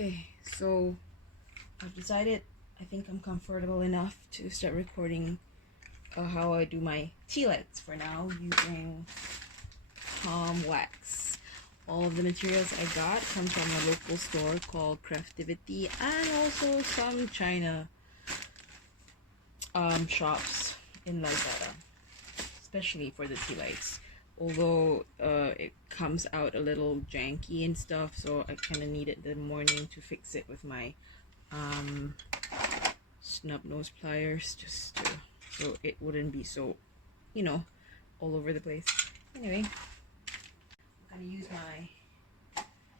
Okay, so I've decided I think I'm comfortable enough to start recording how I do my tea lights for now using palm wax. All of the materials I got come from a local store called Craftivity and also some China shops in Lazada, especially for the tea lights. Although it comes out a little janky and stuff, so I kind of needed the morning to fix it with my snub nose pliers just to, so it wouldn't be so, all over the place. Anyway, I'm gonna use my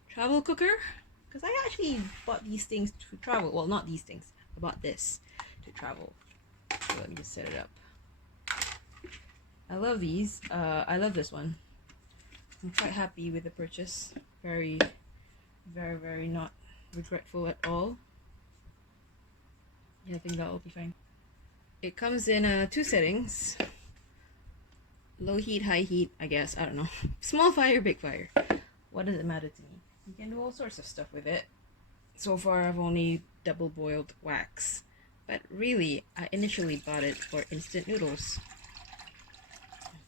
travel cooker because I actually bought these things to travel. Well, not these things. I bought this to travel. So let me just set it up. I love these. I love this one. I'm quite happy with the purchase. Very, very, very not regretful at all. Yeah, I think that'll be fine. It comes in 2 settings. Low heat, high heat, I guess. I don't know. Small fire, big fire. What does it matter to me? You can do all sorts of stuff with it. So far, I've only double boiled wax. But really, I initially bought it for instant noodles.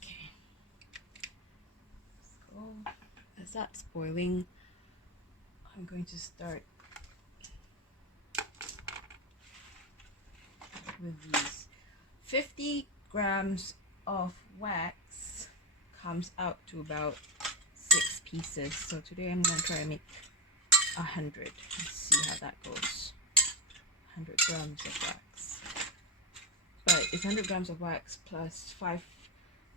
Okay. So, as that's boiling, I'm going to start with these. 50 grams of wax comes out to about 6 pieces. So today I'm going to try and make 100. Let's see how that goes. 100 grams of wax. But it's 100 grams of wax plus 5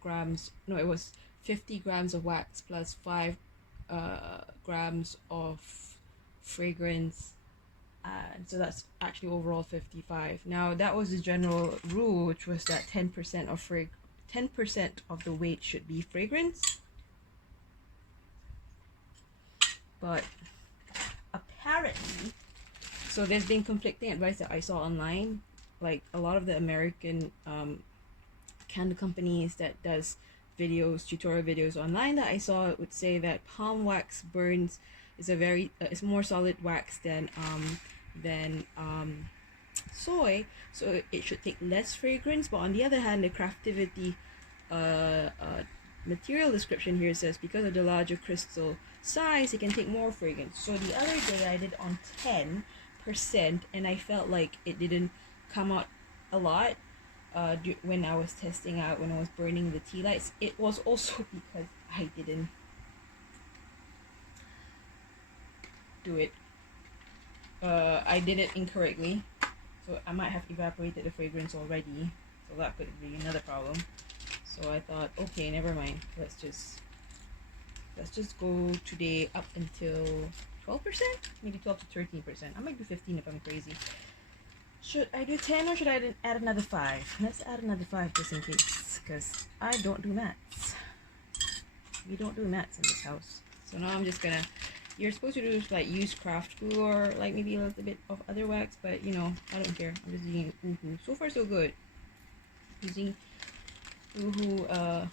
grams. No, it was 50 grams of wax plus 5 grams of fragrance. And so that's actually overall 55. Now that was the general rule, which was that 10% of 10% of the weight should be fragrance. But apparently, so there's been conflicting advice that I saw online. Like a lot of the American candle companies that does videos, tutorial videos online that I saw would say that palm wax burns is a very it's more solid wax than soy, so it should take less fragrance. But on the other hand, the Craftivity material description here says because of the larger crystal size, it can take more fragrance. So the other day I did on 10%, and I felt like it didn't come out a lot when I was testing out, when I was burning the tea lights. It was also because I didn't do it. I did it incorrectly, so I might have evaporated the fragrance already, so that could be another problem. So I thought, okay, never mind. Let's just go today up until 12%, maybe 12 to 13%. I might do 15 if I'm crazy. Should I do 10 or should I add another 5? Let's add another 5 just in case, because I don't do maths. We don't do maths in this house. So now I'm just gonna, you're supposed to do like use craft glue or like maybe a little bit of other wax, but I don't care. I'm just using Uhu. So far so good. Using Uhu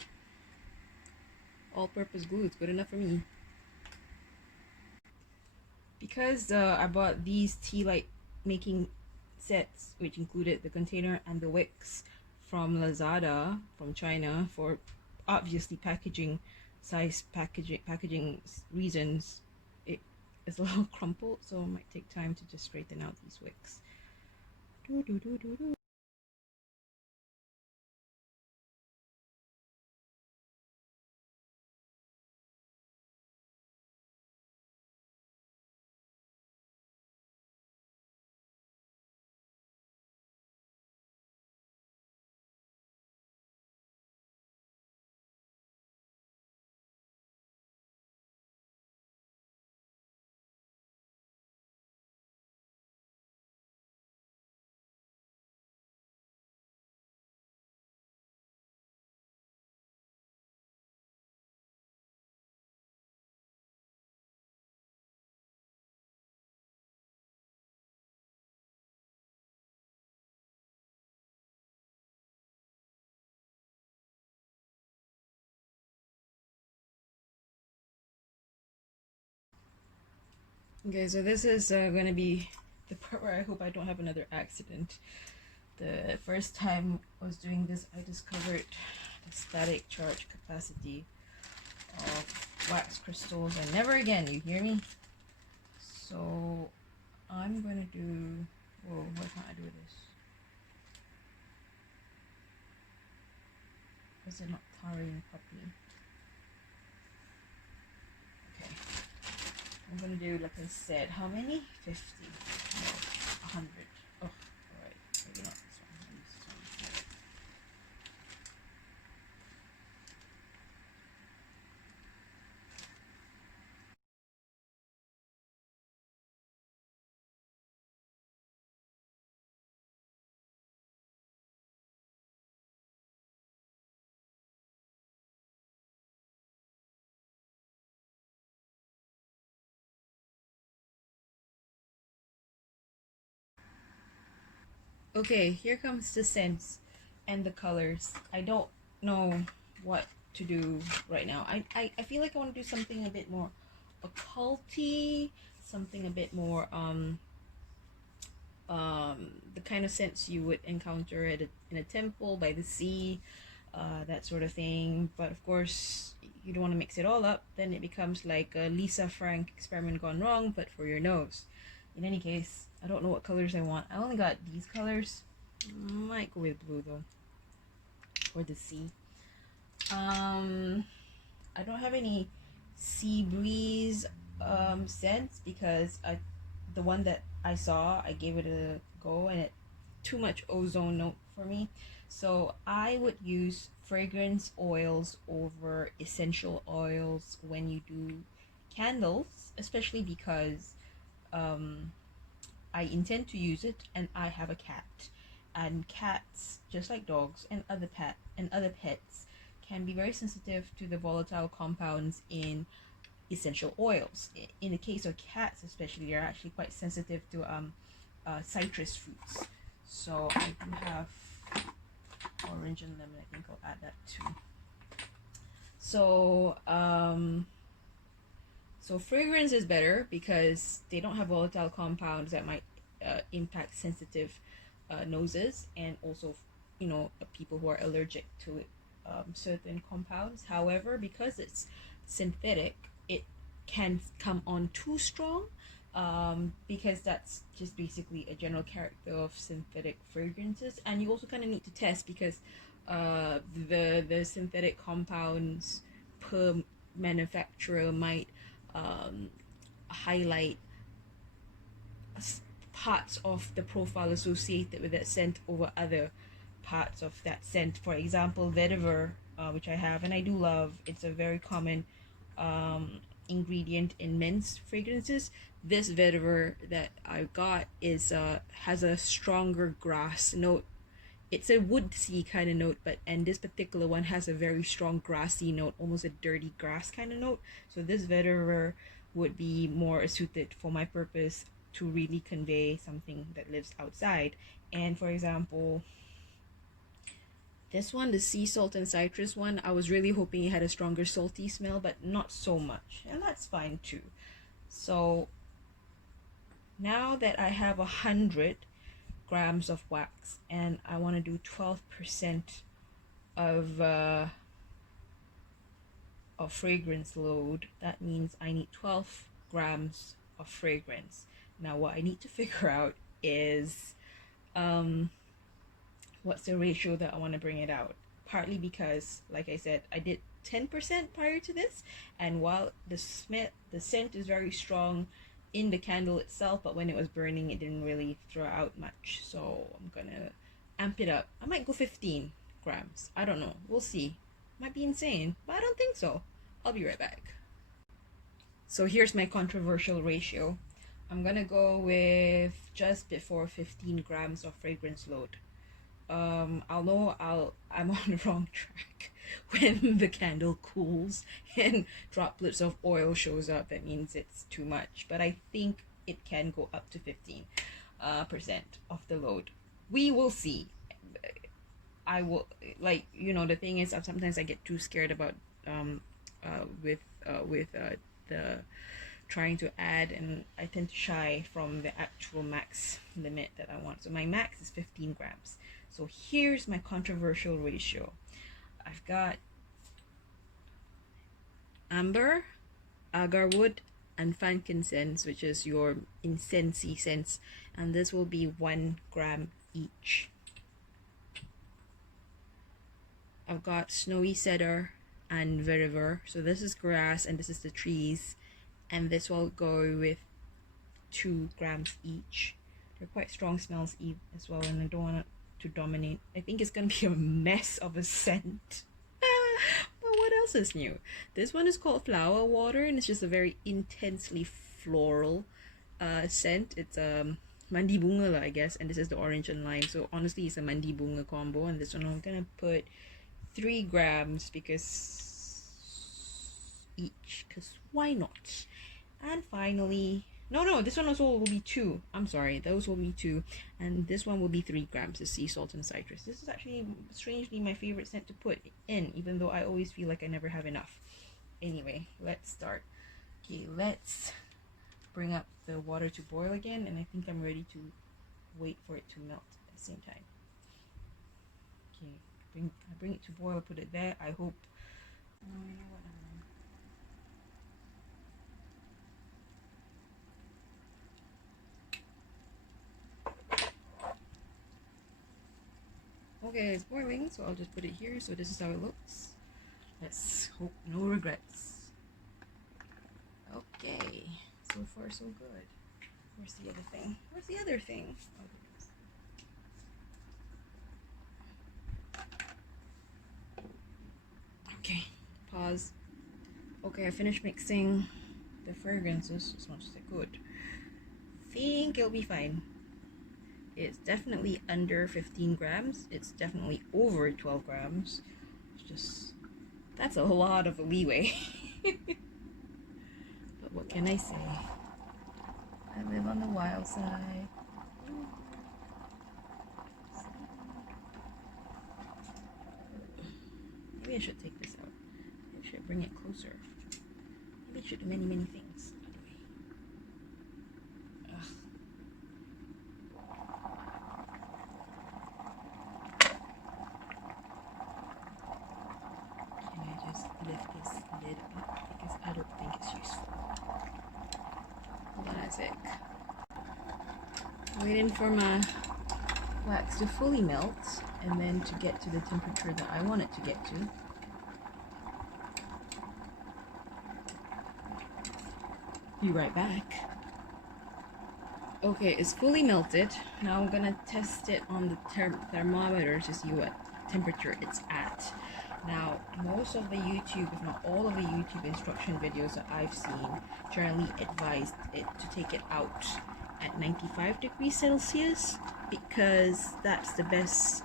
all-purpose glue. It's good enough for me. Because I bought these tea light making sets, which included the container and the wicks from Lazada, from China, for obviously packaging reasons. It is a little crumpled, so it might take time to just straighten out these wicks. Okay, so this is gonna be the part where I hope I don't have another accident. The first time I was doing this, I discovered the static charge capacity of wax crystals, and never again, you hear me? So I'm gonna do, whoa, why can't I do this? Is it not towering properly? Okay, I'm gonna do, like I said, how many? 50, no, 100. Oh, alright, maybe not this one, I'll use this one. Okay, here comes the scents and the colors. I don't know what to do right now. I feel like I want to do something a bit more occulty, something a bit more the kind of scents you would encounter at in a temple by the sea, that sort of thing. But of course, you don't want to mix it all up. Then it becomes like a Lisa Frank experiment gone wrong, but for your nose. In any case, I don't know what colors I want. I only got these colors. Might go with blue though, or the sea. I don't have any sea breeze scents because the one that I saw, I gave it a go and it too much ozone note for me. So I would use fragrance oils over essential oils when you do candles, especially because um, I intend to use it and I have a cat. And cats, just like dogs and other pets, can be very sensitive to the volatile compounds in essential oils. In the case of cats, especially, they're actually quite sensitive to citrus fruits. So I do have orange and lemon. I think I'll add that too. So so fragrance is better because they don't have volatile compounds that might impact sensitive noses, and also people who are allergic to certain compounds. However, because it's synthetic, it can come on too strong, because that's just basically a general character of synthetic fragrances. And you also kind of need to test because the synthetic compounds per manufacturer might highlight parts of the profile associated with that scent over other parts of that scent. For example, vetiver, which I have and I do love, it's a very common ingredient in men's fragrances. This vetiver that I got is has a stronger grass note. It's a woodsy kind of note, and this particular one has a very strong grassy note, almost a dirty grass kind of note. So this vetiver would be more suited for my purpose to really convey something that lives outside. And for example, this one, the sea salt and citrus one, I was really hoping it had a stronger salty smell, but not so much, and that's fine too. So now that I have 100 grams of wax and I want to do 12% of fragrance load, that means I need 12 grams of fragrance. Now what I need to figure out is what's the ratio that I want to bring it out. Partly because, like I said, I did 10% prior to this, and while the scent is very strong in the candle itself, but when it was burning, it didn't really throw out much. So I'm gonna amp it up. I might go 15 grams. I don't know. We'll see. Might be insane, but I don't think so. I'll be right back. So here's my controversial ratio. I'm gonna go with just before 15 grams of fragrance load. I'll know I'm on the wrong track when the candle cools and droplets of oil shows up. That means it's too much, but I think it can go up to 15% of the load. We will see. I will, like, the thing is, sometimes I get too scared about with the trying to add, and I tend to shy from the actual max limit that I want. So my max is 15 grams. So here's my controversial ratio. I've got amber, agarwood, and frankincense, which is your incensey scents, and this will be 1 gram each. I've got snowy cedar and vetiver, so this is grass and this is the trees, and this will go with 2 grams each. They're quite strong smells as well, and I don't want it to dominate. I think it's gonna be a mess of a scent. But what else is new? This one is called flower water, and it's just a very intensely floral scent. It's mandi bunga lah, I guess, and this is the orange and lime. So honestly, it's a mandi bunga combo, and this one I'm gonna put 3 grams because each, because why not? And finally, no, this one also will be 2. I'm sorry, those will be 2, and this one will be 3 grams, the sea salt and citrus. This is actually strangely my favorite scent to put in, even though I always feel like I never have enough. Anyway, let's start. Okay, let's bring up the water to boil again, and I think I'm ready to wait for it to melt at the same time. Okay, I bring it to boil, put it there. I hope. Oh, you know what? Okay, it's boiling, so I'll just put it here. So this is how it looks. Let's hope no regrets. Okay, so far so good. Where's the other thing? Where's the other thing? Oh, okay, pause. Okay, I finished mixing the fragrances. It smells so good. Think it'll be fine. It's definitely under 15 grams. It's definitely over 12 grams. It's just, that's a lot of a leeway. But what can I say? I live on the wild side. Maybe I should take this out. Maybe I should bring it closer. Maybe I should do many things. Lift this lid up because I don't think it's useful. Hold on a sec. Waiting for my wax to fully melt and then to get to the temperature that I want it to get to. Be right back. Okay, it's fully melted. Now I'm gonna test it on the thermometer to see what temperature it's at. Now, most of the YouTube, if not all of the YouTube instruction videos that I've seen, generally advised it to take it out at 95 degrees Celsius because that's the best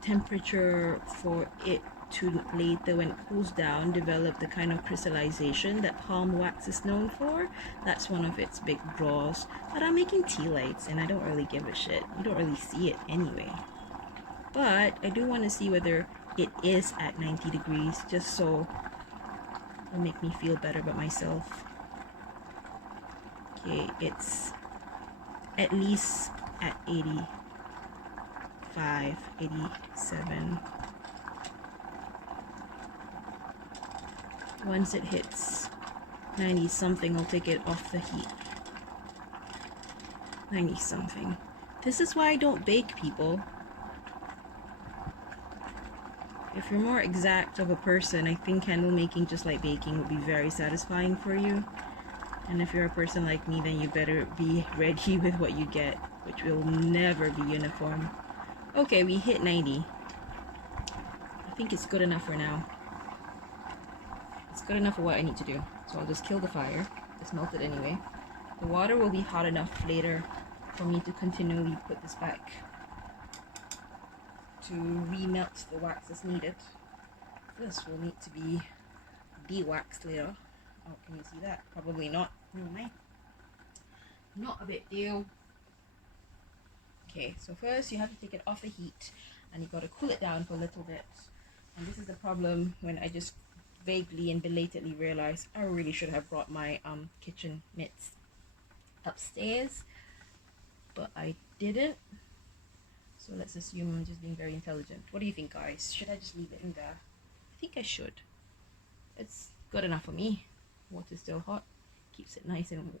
temperature for it to later, when it cools down, develop the kind of crystallization that palm wax is known for. That's one of its big draws. But I'm making tea lights and I don't really give a shit. You don't really see it anyway. But I do want to see whether it is at 90 degrees, just so it'll make me feel better about myself. Okay, it's at least at 85, 87. Once it hits 90 something, I'll take it off the heat. 90 something. This is why I don't bake, people. If you're more exact of a person, I think candle making, just like baking, would be very satisfying for you. And if you're a person like me, then you better be ready with what you get, which will never be uniform. Okay, we hit 90. I think it's good enough for now. It's good enough for what I need to do. So I'll just kill the fire. It's melted anyway. The water will be hot enough later for me to continually put this back to remelt the wax as needed. This will need to be de-waxed later. Oh, can you see that? Probably not. No, mind. Not a big deal. Okay, so first you have to take it off the heat and you got to cool it down for a little bit. And this is the problem when I just vaguely and belatedly realized I really should have brought my kitchen mitts upstairs, but I didn't. So let's assume I'm just being very intelligent. What do you think, guys? Should I just leave it in there? I think I should. It's good enough for me. Water's still hot. Keeps it nice and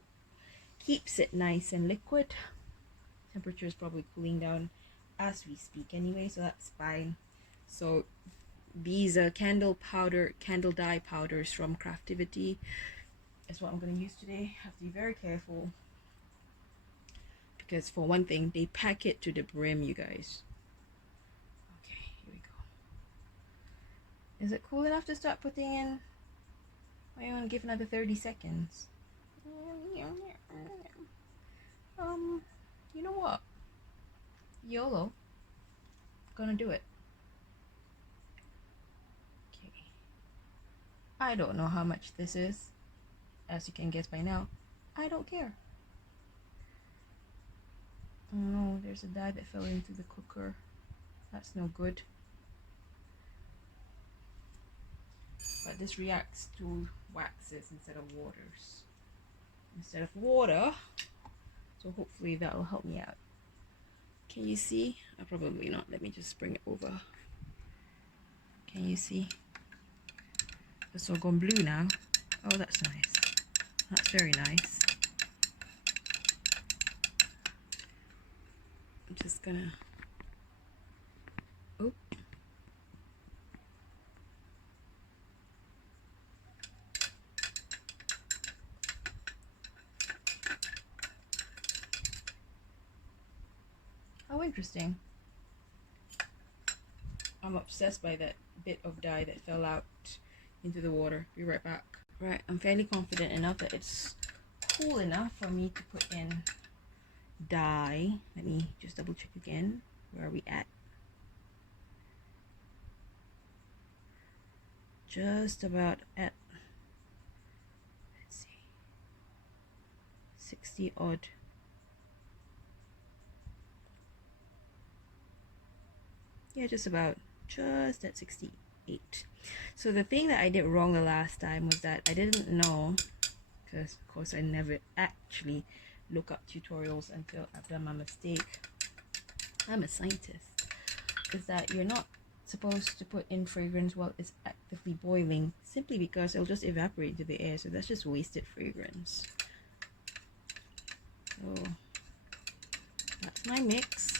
liquid. Temperature is probably cooling down as we speak anyway, so that's fine. So these candle dye powders from Craftivity is what I'm going to use today. Have to be very careful because, for one thing, they pack it to the brim, you guys. Okay, here we go. Is it cool enough to start putting in? I want to give another 30 seconds. You know what? YOLO. Gonna do it. Okay. I don't know how much this is. As you can guess by now, I don't care. Oh no, there's a dye that fell into the cooker. That's no good. But this reacts to waxes instead of waters. Instead of water. So hopefully that will help me out. Can you see? Probably not. Let me just bring it over. Can you see? It's all gone blue now. Oh, that's nice. That's very nice. I'm just gonna... Oh. How interesting. I'm obsessed by that bit of dye that fell out into the water. Be right back. Right, I'm fairly confident enough that it's cool enough for me to put in dye. Let me just double check again. Where are we at? Just about at, let's see, 60 odd. Yeah, just at 68. So the thing that I did wrong the last time was that I didn't know, because of course I never actually look up tutorials until I've done my mistake. I'm a scientist. Is that you're not supposed to put in fragrance while it's actively boiling, simply because it'll just evaporate into the air. So that's just wasted fragrance. So that's my mix.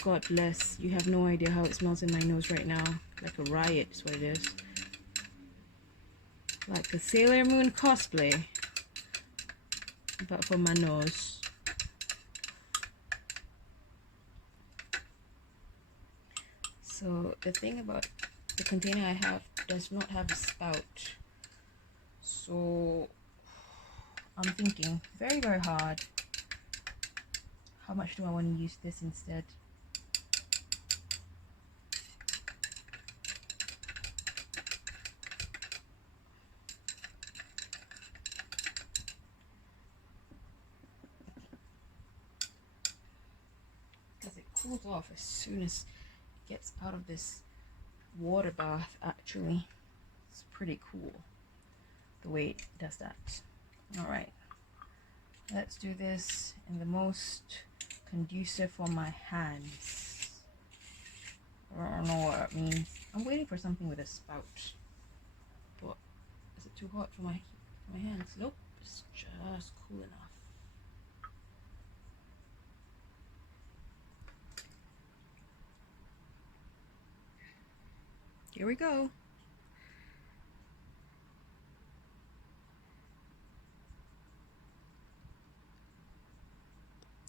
God bless. You have no idea how it smells in my nose right now. Like a riot is what it is. Like a Sailor Moon cosplay, but for my nose. So the thing about the container I have does not have a spout. So I'm thinking very, very hard. How much do I want to use this instead? Cools off as soon as it gets out of this water bath. Actually, it's pretty cool the way it does that. All right, let's do this in the most conducive for my hands. I don't know what it means. I'm waiting for something with a spout, but is it too hot for my hands? Nope, it's just cool enough. Here we go.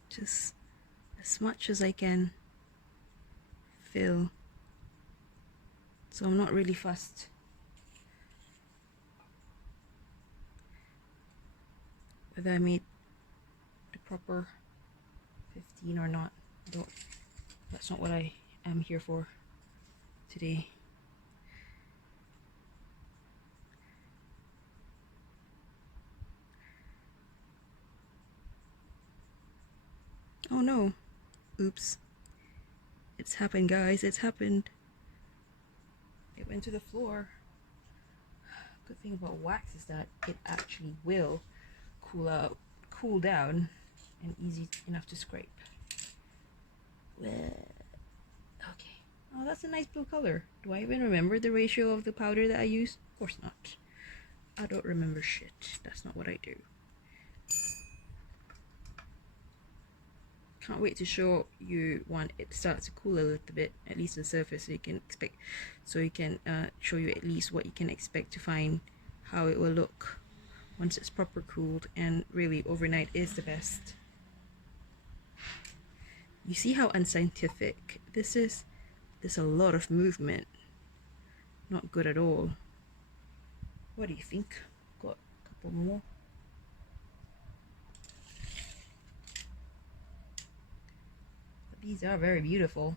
Just as much as I can fill. So I'm not really fussed. Whether I made the proper 15 or not. That's not what I am here for today. Oh no. Oops. It's happened, guys. It's happened. It went to the floor. Good thing about wax is that it actually will cool down, and easy enough to scrape. Okay. Oh, that's a nice blue color. Do I even remember the ratio of the powder that I used? Of course not. I don't remember shit. That's not what I do. Can't wait to show you when it starts to cool a little bit, at least the surface, so you can show you at least what you can expect to find, how it will look once it's proper cooled. And really, overnight is the best. You see how unscientific this is? There's a lot of movement. Not good at all. What do you think? Got a couple more. But these are very beautiful.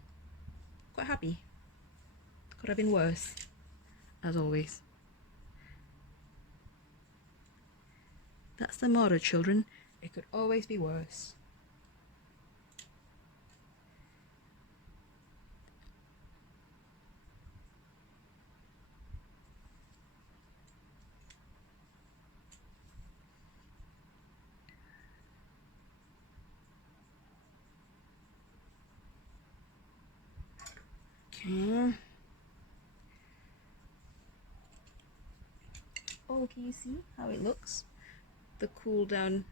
Quite happy. Could have been worse, as always. That's the motto, children. It could always be worse. Okay. Oh, can you see how it looks? The cool down.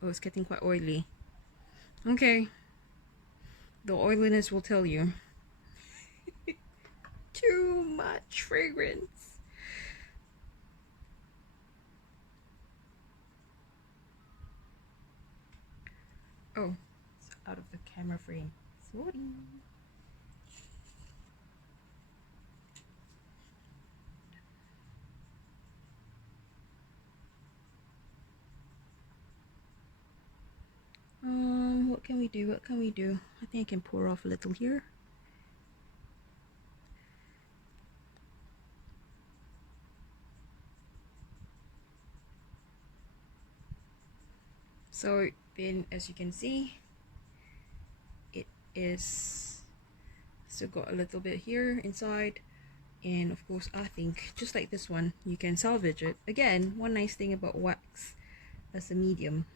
Oh, it's getting quite oily. Okay. The oiliness will tell you. Too much fragrance. Oh, it's out of the camera frame. Sorry. What can we do? What can we do? I think I can pour off a little here. So then, as you can see, it is still got a little bit here inside. And of course, I think just like this one, you can salvage it. Again, one nice thing about wax as a medium,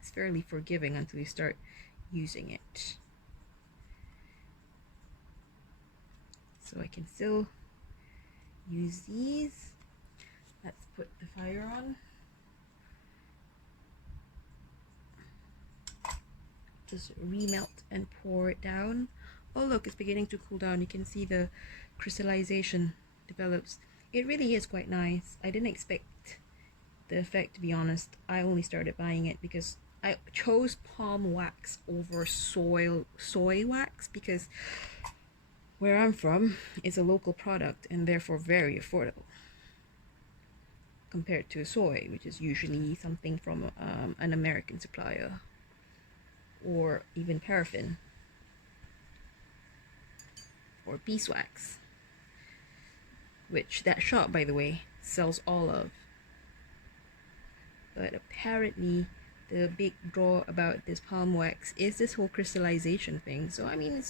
it's fairly forgiving until you start using it. So I can still use these. Let's put the fire on. Just remelt and pour it down. Oh look, it's beginning to cool down. You can see the crystallization develops. It really is quite nice. I didn't expect the effect, to be honest. I only started buying it because I chose palm wax over soy wax because where I'm from is a local product and therefore very affordable compared to soy, which is usually something from an American supplier, or even paraffin or beeswax, which that shop, by the way, sells all of. But apparently the big draw about this palm wax is this whole crystallization thing. So I mean, it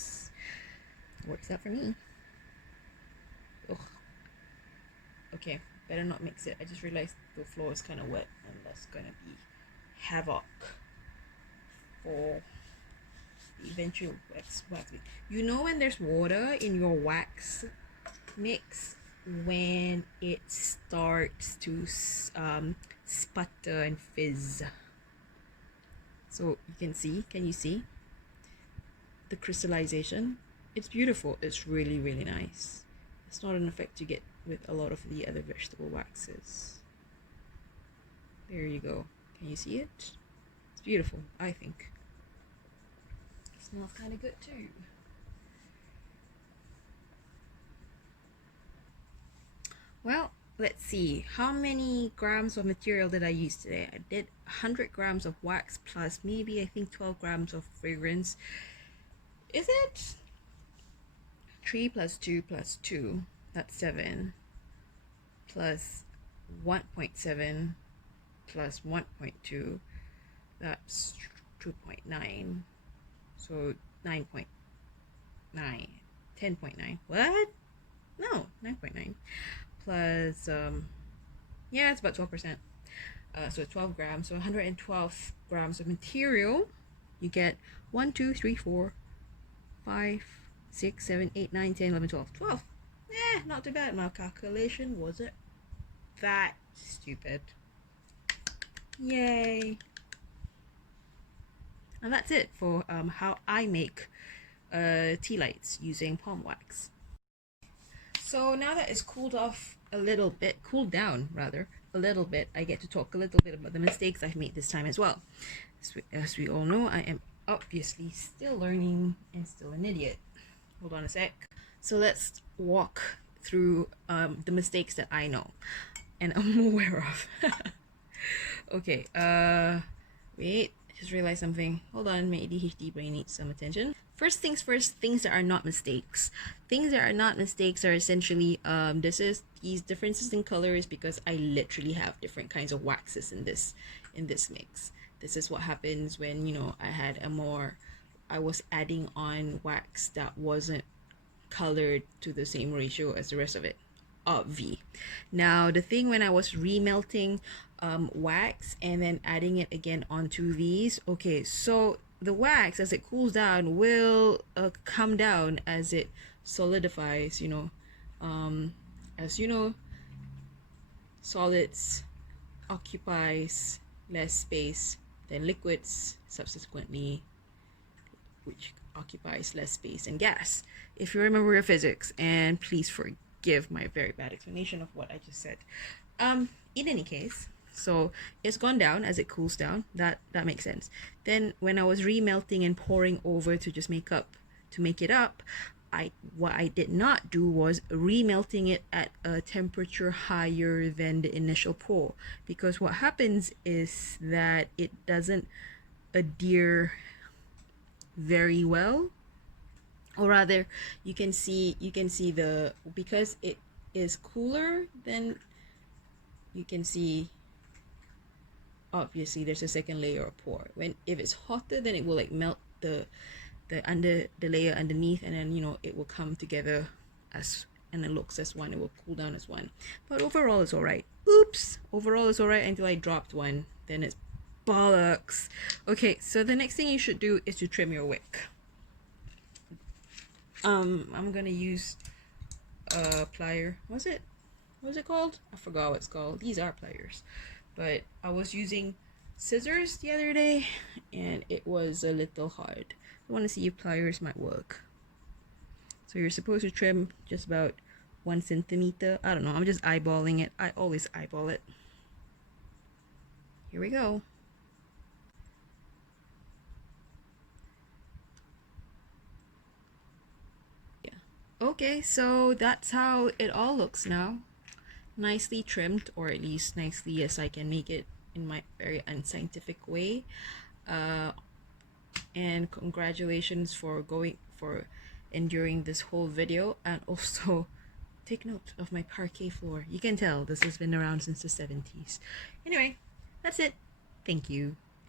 works out for me. Ugh. Okay, better not mix it. I just realized the floor is kind of wet, and that's gonna be havoc for the eventual wax. You know when there's water in your wax mix, when it starts to sputter and fizz. So you can see, can you see the crystallization? It's beautiful. It's really, really nice. It's not an effect you get with a lot of the other vegetable waxes. There you go. Can you see it? It's beautiful, I think. It smells kind of good too. Well, let's see. How many grams of material did I use today? I did 100 grams of wax plus maybe I think 12 grams of fragrance. Is it? 3 plus 2 plus 2, that's 7, plus 1.7 plus 1.2, that's 2.9, so 9.9, 10.9, what? No, 9.9, plus yeah, it's about 12%. So 12 grams, so 112 grams of material. You get 1, 2, 3, 4, 5, 6, 7, 8, 9, 10, 11, 12. 12. Not too bad. My calculation wasn't that stupid. Yay. And that's it for how I make tea lights using palm wax. So now that it's cooled off a little bit, cooled down rather, a little bit, I get to talk a little bit about the mistakes I've made this time as well. As we all know, I am obviously still learning and still an idiot. Hold on a sec. So let's walk through the mistakes that I know and I'm aware of. Okay, wait, just realized something. Hold on, my ADHD brain needs some attention. First things first, things that are not mistakes. Things that are not mistakes are essentially these differences in colors because I literally have different kinds of waxes in this mix. This is what happens when, you know, I was adding on wax that wasn't colored to the same ratio as the rest of it. Obvi. Now the thing when I was remelting wax and then adding it again onto these, okay, so the wax as it cools down will come down as it solidifies, you know. As you know, solids occupies less space than liquids subsequently, which occupies less space than gas, if you remember your physics. And please forgive my very bad explanation of what I just said. In any case, so it's gone down as it cools down. That makes sense. Then when I was remelting and pouring over to just make it up, what I did not do was remelting it at a temperature higher than the initial pour, because what happens is that it doesn't adhere very well, or rather you can see because it is cooler, then you can see obviously there's a second layer of pour. If it's hotter, then it will like melt the layer underneath, and then, you know, it will come together and it looks as one. It will cool down as one, but overall it's all right. Oops, overall it's all right until I dropped one, then it's bollocks. Okay, so the next thing you should do is to trim your wick. I'm gonna use a plier. What's it called? I forgot what it's called. These are pliers, but I was using scissors the other day and it was a little hard. I want to see if pliers might work. So you're supposed to trim just about 1 centimeter. I don't know, I'm just eyeballing it. I always eyeball it. Here we go. Okay, so that's how it all looks now. Nicely trimmed, or at least nicely as I can make it in my very unscientific way. And congratulations for enduring this whole video, and also take note of my parquet floor. You can tell this has been around since the 70s. Anyway, that's it. Thank you.